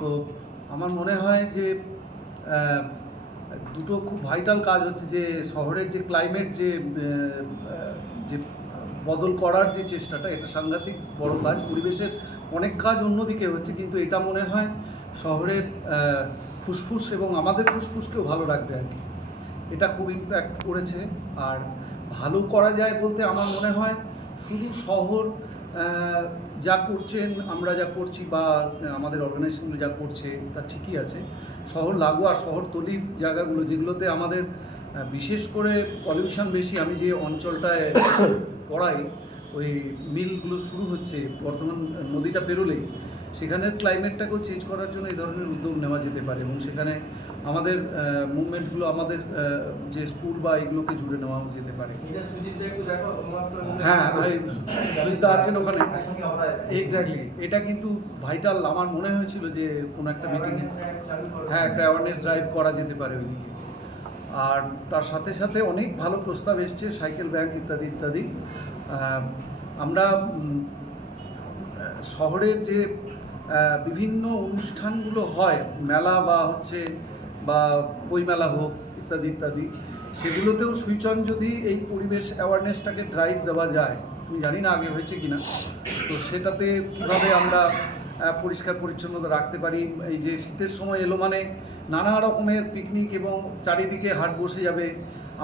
তো আমার মনে হয় যে দুটো খুব ভাইটাল কাজ হচ্ছে, যে শহরের যে ক্লাইমেট যে বদল করার যে চেষ্টাটা, এটা সাংঘাতিক বড় কাজ। পরিবেশের অনেক কাজ অন্যদিকে হচ্ছে, কিন্তু এটা মনে হয় শহরের ফুসফুস এবং আমাদের ফুসফুসকেও ভালো রাখবে আর কি। এটা খুব ইম্প্যাক্ট করেছে। আর ভালো করা যায় বলতে আমার মনে হয় শুধু শহর যা করছেন, আমরা যা করছি বা আমাদের অর্গানাইজেশনগুলো যা করছে তা ঠিকই আছে। শহর লাগোয়া শহরতলির জায়গাগুলো, যেগুলোতে আমাদের বিশেষ করে পলিউশন বেশি, আমি যে অঞ্চলটায় পড়াই, ওই মিলগুলো শুরু হচ্ছে বর্তমান নদীটা পেরোলেই, সেখানের ক্লাইমেটটাকেও চেঞ্জ করার জন্য এই ধরনের উদ্যোগ নেওয়া যেতে পারে এবং সেখানে আমাদের মুভমেন্টগুলো, আমাদের যে স্কুল বা এগুলোকে জুড়ে নেওয়া যেতে পারে। হ্যাঁ, সুজিতা আছেন ওখানে, এক্স্যাক্টলি। এটা কিন্তু ভাইটাল। আমার মনে হয়েছিল যে কোনো একটা মিটিংয়ে হ্যাঁ একটা অ্যাওয়ারনেস ড্রাইভ করা যেতে পারে ওইদিকে। আর তার সাথে সাথে অনেক ভালো প্রস্তাব এসছে, সাইকেল ব্যাংক ইত্যাদি ইত্যাদি। আমরা শহরের যে বিভিন্ন অনুষ্ঠানগুলো হয়, মেলা বা বইমেলা হোক ইত্যাদি ইত্যাদি, সেগুলোতেও সুইচ অন যদি এই পরিবেশ অ্যাওয়ারনেসটাকে ড্রাইভ দেওয়া যায়, আমি জানি না আগে হয়েছে কিনা, তো সেটাতে কীভাবে আমরা পরিষ্কার পরিচ্ছন্নতা রাখতে পারি। এই যে শীতের সময় এলো মানে নানা রকমের পিকনিক এবং চারিদিকে হাট বসে যাবে।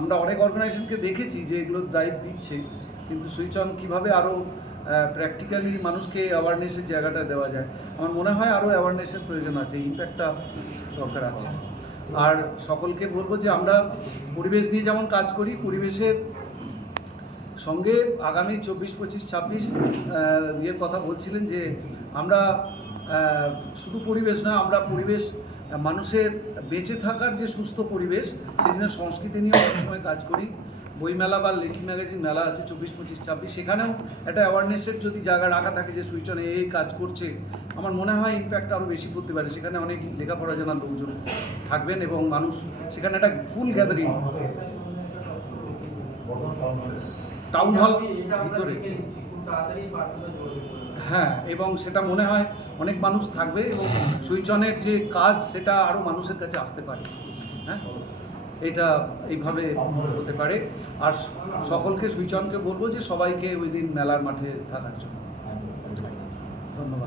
আমরা অনেক অর্গানাইজেশনকে দেখেছি যে এগুলো ড্রাইভ দিচ্ছে, কিন্তু সুইচ অন কীভাবে আরও প্র্যাকটিক্যালি মানুষকে অ্যাওয়ারনেসের জায়গাটা দেওয়া যায়, আমার মনে হয় আরও অ্যাওয়ারনেসের প্রয়োজন আছে, ইম্প্যাক্টটা দরকার আছে। আর সকলকে বলবো যে আমরা পরিবেশ নিয়ে যেমন কাজ করি, পরিবেশের সঙ্গে আগামী 24, 25, 26 ইয়ের কথা বলছিলেন, যে আমরা শুধু পরিবেশ না, আমরা পরিবেশ মানুষের বেঁচে থাকার যে সুস্থ পরিবেশ, সেই জন্য সংস্কৃতি নিয়েও অনেক সময় কাজ করি। বইমেলা বা লেখি ম্যাগাজিন মেলা আছে 24, 25, 26, সেখানেও একটা অ্যাওয়ারনেসের যদি জায়গা রাখা থাকে যে সুইচ অন এই কাজ করছে, আমার মনে হয় ইম্প্যাক্ট আরও বেশি করতে পারে। সেখানে অনেক লেখাপড়া জানার লোকজন থাকবেন এবং মানুষ সেখানে একটা ফুল গ্যাদারিং, টাউন হল ভিতরে, হ্যাঁ, এবং সেটা মনে হয় অনেক মানুষ থাকবে এবং সুইচ অনের যে কাজ সেটা আরও মানুষের কাছে আসতে পারে। হ্যাঁ, এটা এইভাবে হতে পারে। আর সকলকে সুইচ অনকে বলবো যে সবাইকে ওই দিন মেলার মাঠে থাকার জন্য।